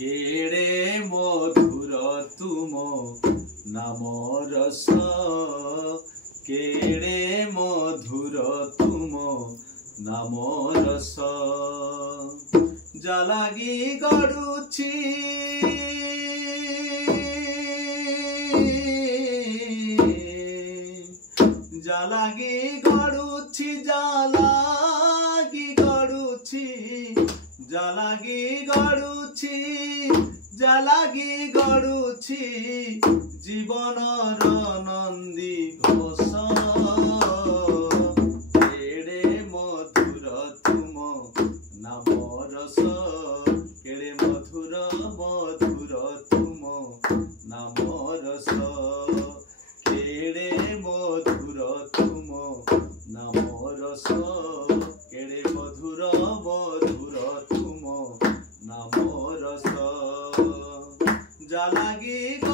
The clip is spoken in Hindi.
केड़े मधुर तुम नाम रस केड़े मधुर तुम नाम रस जालागी गड़ुछि जालागी गड़ुछि जालागी गड़ुछि जालागी गड़ुछि जालागी गड़ुछि जीवनर नंदी घोष केड़े मधुर तुम नाम रस केड़े मधुर मधुर तुम नाम रस केड़े मधुर तुम नाम रस केड़े मधुर मधुर तुम नाम रस जालागी